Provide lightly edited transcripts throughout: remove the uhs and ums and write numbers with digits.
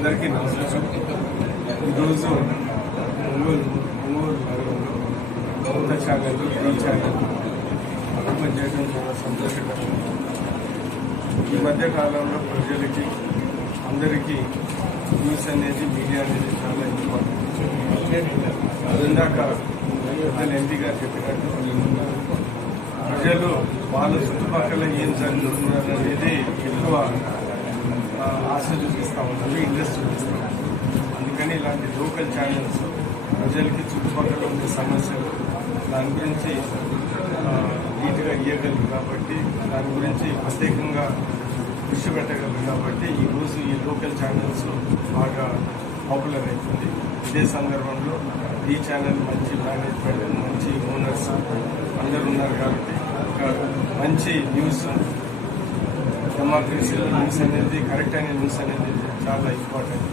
అందరికీ నమస్కారం. ఈరోజు ఒంగోలు నగరంలో కొత్త ఛానల్ ఈ ఛానల్ ఓపెన్ చేయడం చాలా సంతోషకరం. ఈ మధ్య కాలంలో ప్రజలకి అందరికీ న్యూస్ అనేది మీడియా అనేది చాలా ఇంపార్టెంట్. ఇందాక పెద్దలు ఎంపీ గారు చెప్పినట్టు ప్రజలు వాళ్ళ చుట్టుపక్కల ఏం జరుగుతున్నారు అనేది ఎక్కువ ఆశ చూపిస్తూ ఉన్నారు, ఇంట్రెస్ట్ చూపిస్తూ ఉన్నారు. అందుకని ఇలాంటి లోకల్ ఛానల్స్ ప్రజలకి చుట్టుపక్కల ఉండే సమస్యలు దాని గురించి నీట్గా ఇవ్వగలరు కాబట్టి, దాని గురించి ప్రత్యేకంగా దృష్టి పెట్టగలరు కాబట్టి ఈరోజు ఈ లోకల్ ఛానల్స్ బాగా పాపులర్ అవుతుంది. ఇదే సందర్భంలో ఈ ఛానల్ మంచి మేనేజ్మెంట్, మంచి ఓనర్స్ అందరూ ఉన్నారు కాబట్టి ఒక మంచి న్యూస్, డెమోక్రసీలో న్యూస్ అనేది, కరెక్ట్ అయిన న్యూస్ అనేది చాలా ఇంపార్టెంట్.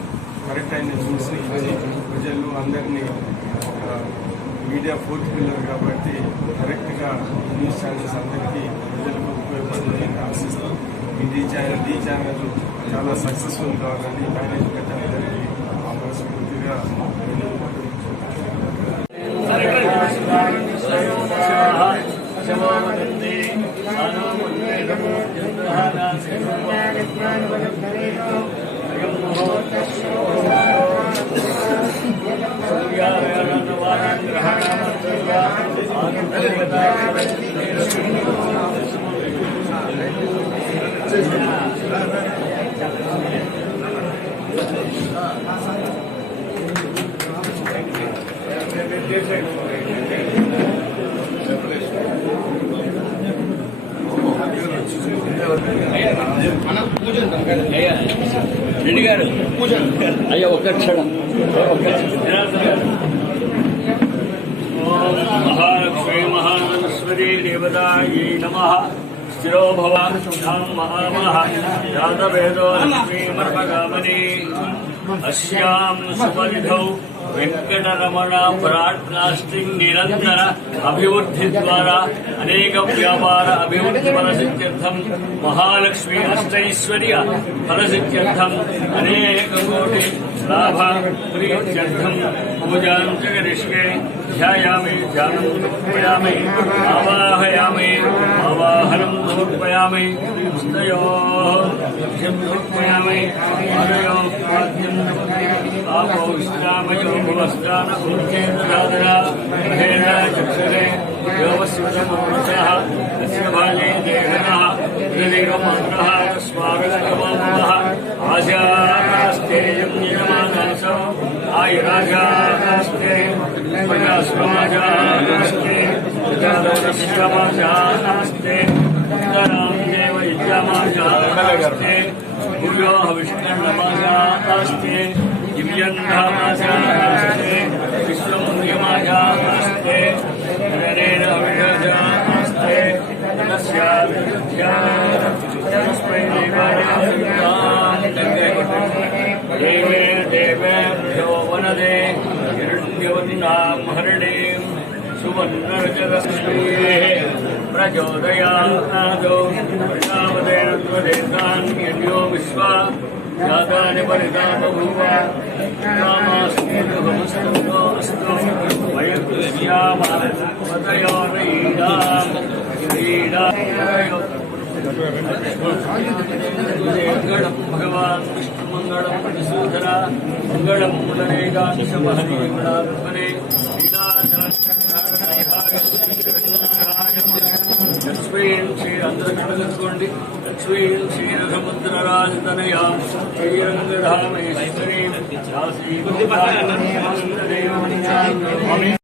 కరెక్ట్ అయిన న్యూస్ని ఇచ్చి ప్రజలు అందరినీ ఒక మీడియా ఫోర్త్ పిల్లర్ కాబట్టి కరెక్ట్గా న్యూస్ ఛానల్స్ అందరికీ ప్రజలకు ఉపయోగపడుతుందని ఆశిస్తాం. ఈ ఛానల్ చాలా సక్సెస్ఫుల్ కావాలని మేనేజ్మెంట్ అందరికీ మనస్ఫూర్తిగా రెడ్డి గారు అయ్యా ఒక్క క్షణం. మహాలక్ష్మీ మహానస్వరీ దేవతాయై నమః. స్థిరో భవాం మహామహ జాతవేదో లక్ష్మీమర్మగామని అస్యాం సుపరిధౌ వెంకటరమణ బ్రాడ్కాస్టింగ్ నిరంతర అభివృద్ధి ద్వారా అనేక వ్యాపార అభివృద్ధి ఫలసిద్ధ్యర్థం మహాలక్ష్మి అష్టైశ్వర్య ఫలసిద్ధ్యర్థం అనేక కోటి లాభ ప్రీత్యర్థం పూజాం చ కరిష్యే. ధ్యాయామి, ధ్యానం సమర్పయామి, ఆవాహయామి, ఆవాహనం సమర్పయామి, హస్తయోః సమర్పయామి, పాదయోః పాద్యం ఆపో విశ్రామయో భవస్థాన ఉచ్చేతదాదరా మహేన చక్షరే యోవస్వతమోషః అస్య భాగే దేహనః హృదయమాత్రః స్వాగతమానః ఆశాస్తేయం నియమానాసో ఆయురాజాస్తే ప్రజాస్వాజాస్తే ప్రజాదోషమాజాస్తే ఉత్తరాం దేవ విద్యామాజాస్తే భూయో విష్ణుర్నమాజాస్తే దివ్యంధామాజాస్తే విశ్వముఖ్యమాజాస్తే రణేన విజాజాస్తే తస్మై దేవే దేవేభ్యో వనదే హిరణ్యవన్నాం హరిణీం సువర్ణరజతశ్రీః ప్రచోదయాదో ప్రజాపతేన త్వదేతాన్యో విశ్వా జాతాని పరితా బభూవ రామాస్తు అస్తు వయస్యామతయోరీడాం మంగళం భగవాన్ విష్ణు మంగళం మధుసూదన మంగళం పునరేకాశమహనీమణాత్మనే లక్ష్మీం శ్రీ అందరూ కనుగొండి. లక్ష్మీం శ్రీరథముద్రరాజతనయా శ్రీరంగధామేశ్వరీం